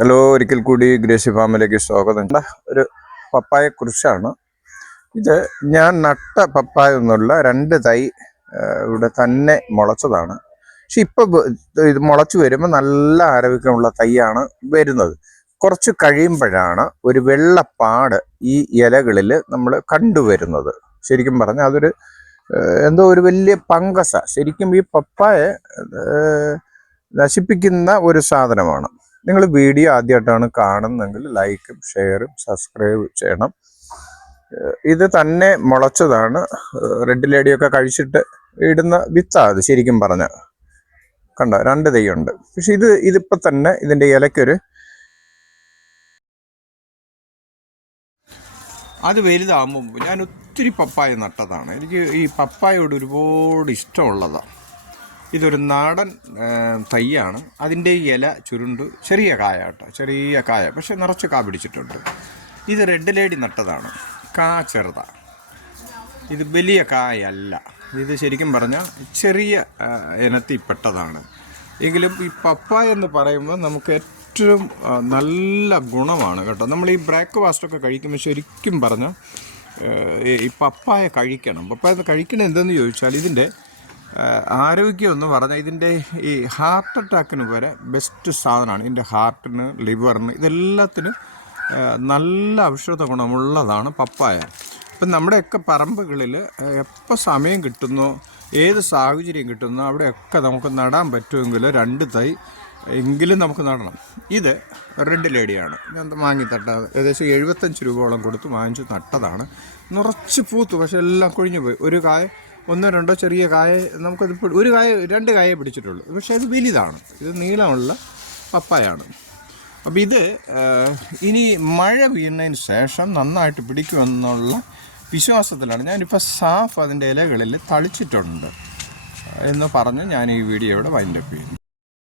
Hello, ഒരിക്കൽ കൂടി Gracy ഫാമിലേക്ക് സ്വാഗതം. ഒരു പപ്പായ കൃഷിയാണ് ഇത്. ഞാൻ നട്ട പപ്പായ എന്നുള്ള 2 തൈ ഇവിടെ തന്നെ മുളച്ചതാണ്. പക്ഷെ ഇപ്പൊ ഇത് മുളച്ചു വരുമ്പോൾ നല്ല ആരോഗ്യമുള്ള തൈയാണ് വരുന്നത്. കുറച്ച് കഴിയുമ്പോഴാണ് ഒരു വെള്ളപ്പാട് ഈ ഇലകളിൽ നമ്മൾ കണ്ടുവരുന്നത്. ശരിക്കും പറഞ്ഞാൽ അതൊരു എന്തോ ഒരു വലിയ പങ്കസ. ശരിക്കും ഈ പപ്പായ നശിപ്പിക്കുന്ന ഒരു സാധനമാണ്. നിങ്ങൾ വീഡിയോ ആദ്യമായിട്ടാണ് കാണുന്നതെങ്കിൽ ലൈക്കും ഷെയറും സബ്സ്ക്രൈബ് ചെയ്യണം. ഇത് തന്നെ മുളച്ചതാണ്. റെഡ് ലേഡിയൊക്കെ കഴിച്ചിട്ട് ഇടുന്ന വിത്താണ് അത്. ശരിക്കും പറഞ്ഞ കണ്ട 2 തൈയുണ്ട്. പക്ഷെ ഇതിപ്പോ തന്നെ ഇതിന്റെ ഇലയ്ക്കൊരു അത് വലുതാകുമ്പോൾ ഞാൻ ഒത്തിരി പപ്പായ നട്ടതാണ്. എനിക്ക് ഈ പപ്പായോട് ഒരുപാട് ഇഷ്ടമുള്ളതാണ്. ഇതൊരു നാടൻ തൈയാണ്. അതിൻ്റെ ഇല ചുരുണ്ട് ചെറിയ കായ കേട്ടോ, ചെറിയ കായ, പക്ഷെ നിറച്ച് കാ പിടിച്ചിട്ടുണ്ട്. ഇത് റെഡ് ലേഡി നട്ടതാണ്. കാ ചെറുതാണ്, ഇത് വലിയ കായല്ല. ഇത് ശരിക്കും പറഞ്ഞാൽ ചെറിയ ഇനത്തിൽപ്പെട്ടതാണ്. എങ്കിലും ഈ പപ്പായ എന്ന് പറയുമ്പോൾ നമുക്ക് ഏറ്റവും നല്ല ഗുണമാണ് കേട്ടോ. നമ്മൾ ഈ ബ്രേക്ക്ഫാസ്റ്റൊക്കെ കഴിക്കുമ്പോൾ ശരിക്കും പറഞ്ഞാൽ ഈ പപ്പായ കഴിക്കണം. പപ്പായ കഴിക്കണം എന്തെന്ന് ചോദിച്ചാൽ ഇതിൻ്റെ ആരോഗ്യം എന്ന് പറഞ്ഞാൽ ഇതിൻ്റെ ഈ ഹാർട്ട് അറ്റാക്കിന് വരെ ബെസ്റ്റ് സാധനമാണ്. ഇതിൻ്റെ ഹാർട്ടിന്, ലിവറിന്, ഇതെല്ലാത്തിനും നല്ല ഔഷധ ഗുണമുള്ളതാണ് പപ്പായ. ഇപ്പം നമ്മുടെയൊക്കെ പറമ്പുകളിൽ എപ്പോൾ സമയം കിട്ടുന്നോ, ഏത് സാഹചര്യം കിട്ടുന്നോ അവിടെയൊക്കെ നമുക്ക് നടാൻ പറ്റുമെങ്കിൽ 2 തൈ എങ്കിലും നമുക്ക് നടണം. ഇത് റെഡ് ലേഡിയാണ്. ഞാൻ വാങ്ങിത്തട്ട ഏകദേശം 75 രൂപയോളം കൊടുത്ത് വാങ്ങിച്ച് നട്ടതാണ്. നിറച്ച് പൂത്തു, പക്ഷെ എല്ലാം കൊഴിഞ്ഞു പോയി. ഒരു കായ 1-2 ചെറിയ കായ നമുക്കത് ഒരു കായ 2 കായേ പിടിച്ചിട്ടുള്ളൂ. പക്ഷേ അത് വലുതാണ്. ഇത് നീളമുള്ള പപ്പായാണ്. അപ്പോൾ ഇത് ഇനി മഴ വീഴുന്നതിന് ശേഷം നന്നായിട്ട് പിടിക്കുമെന്നുള്ള വിശ്വാസത്തിലാണ്. ഞാനിപ്പോൾ സാഫ് അതിൻ്റെ ഇലകളിൽ തളിച്ചിട്ടുണ്ട് എന്ന് പറഞ്ഞ് ഞാൻ ഈ വീഡിയോ ഇവിടെ വൈൻഡപ്പ് ചെയ്യുന്നു.